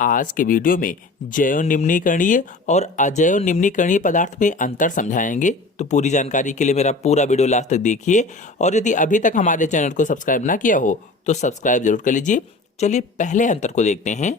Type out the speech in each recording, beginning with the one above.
आज के वीडियो में जैव निम्नीकरणीय और अजैव निम्नीकरणीय पदार्थ में अंतर समझाएंगे। तो पूरी जानकारी के लिए मेरा पूरा वीडियो लास्ट तक देखिए और यदि अभी तक हमारे चैनल को सब्सक्राइब ना किया हो तो सब्सक्राइब जरूर कर लीजिए। चलिए पहले अंतर को देखते हैं।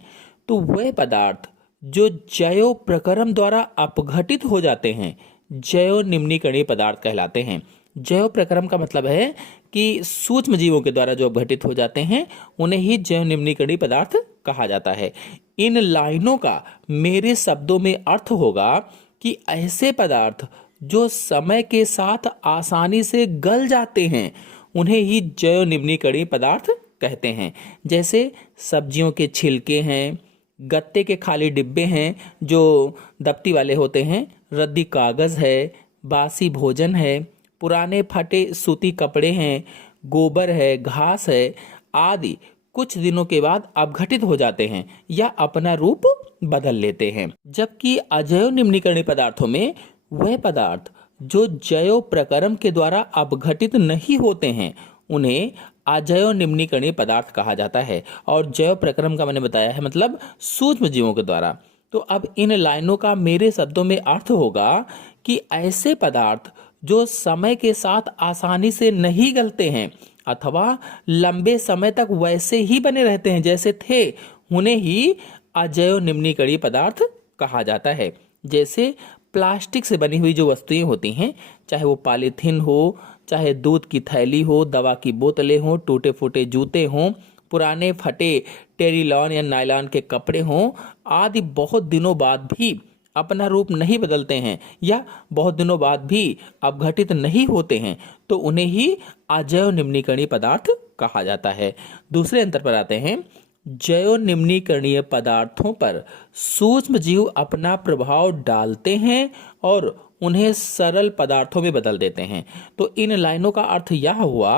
तो वह पदार्थ जो जैव प्रक्रम द्वारा अपघटित हो जाते हैं जैव निम्नीकरणीय पदार्थ कहलाते हैं। जैव प्रक्रम का मतलब है कि सूक्ष्म जीवों के द्वारा जो अपघटित हो जाते हैं उन्हें ही जैव निम्नीकरणीय पदार्थ कहा जाता है। इन लाइनों का मेरे शब्दों में अर्थ होगा कि ऐसे पदार्थ जो समय के साथ आसानी से गल जाते हैं उन्हें ही जैव निम्नीकरणीय पदार्थ कहते हैं। जैसे सब्जियों के छिलके हैं, गत्ते के खाली डिब्बे हैं जो दफ्ती वाले होते हैं, रद्दी कागज है, बासी भोजन है, पुराने फटे सूती कपड़े हैं, गोबर है, घास है आदि कुछ दिनों के बाद अपघटित हो जाते हैं या अपना रूप बदल लेते हैं। जबकि अजैव निम्नीकरणीय पदार्थों में वह पदार्थ जो जैव प्रक्रम के द्वारा अपघटित नहीं होते हैं उन्हें अजैव निम्नीकरणीय पदार्थ कहा जाता है। और जैव प्रक्रम का मैंने बताया है मतलब सूक्ष्म जीवों के द्वारा। तो अब इन लाइनों का मेरे शब्दों में अर्थ होगा कि ऐसे पदार्थ जो समय के साथ आसानी से नहीं गलते हैं अथवा लंबे समय तक वैसे ही बने रहते हैं जैसे थे उन्हें ही अजैव निम्नीकरणीय पदार्थ कहा जाता है। जैसे प्लास्टिक से बनी हुई जो वस्तुएं होती हैं, चाहे वो पॉलीथीन हो, चाहे दूध की थैली हो, दवा की बोतलें हों, टूटे फूटे जूते हों, पुराने फटे टेरिलॉन या नायलॉन के कपड़े हों आदि बहुत दिनों बाद भी अपना रूप नहीं बदलते हैं या बहुत दिनों बाद भी अपघटित नहीं होते हैं तो उन्हें ही अजैव निम्नीकरणीय पदार्थ कहा जाता है। दूसरे अंतर पर आते हैं। जैव निम्नीकरणीय पदार्थों पर सूक्ष्म जीव अपना प्रभाव डालते हैं और उन्हें सरल पदार्थों में बदल देते हैं। तो इन लाइनों का अर्थ यह हुआ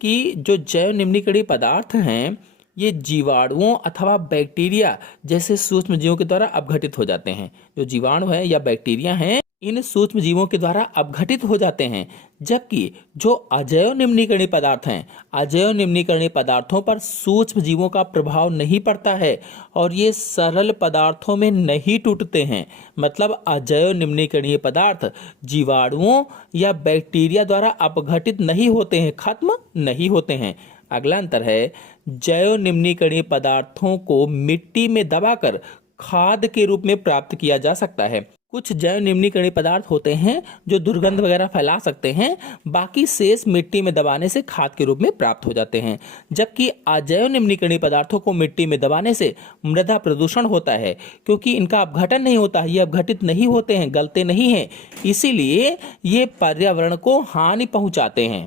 कि जो जैव निम्नीकरणीय पदार्थ हैं ये जीवाणुओं अथवा बैक्टीरिया जैसे सूक्ष्म जीवों के द्वारा अपघटित हो जाते हैं। जो जीवाणु है या बैक्टीरिया हैं इन सूक्ष्म जीवों के द्वारा अपघटित हो जाते हैं। जबकि जो अजैव निम्नीकरणीय पदार्थ हैं अजैव निम्नीकरणीय पदार्थों पर सूक्ष्म जीवों का प्रभाव नहीं पड़ता है और ये सरल पदार्थों में नहीं टूटते हैं। मतलब अजैव निम्नीकरणीय पदार्थ जीवाणुओं या बैक्टीरिया द्वारा अपघटित नहीं होते हैं, खत्म नहीं होते हैं। अगला अंतर है जैव निम्नीकरणीय पदार्थों को मिट्टी में दबाकर खाद के रूप में प्राप्त किया जा सकता है। कुछ जैव निम्नीकरणीय पदार्थ होते हैं जो दुर्गंध वगैरह फैला सकते हैं, बाकी शेष मिट्टी में दबाने से खाद के रूप में प्राप्त हो जाते हैं। जबकि अजैव निम्नीकरणीय पदार्थों को मिट्टी में दबाने से मृदा प्रदूषण होता है क्योंकि इनका अपघटन नहीं होता है, ये अपघटित नहीं होते हैं, गलते नहीं हैं, इसीलिए ये पर्यावरण को हानि पहुंचाते हैं।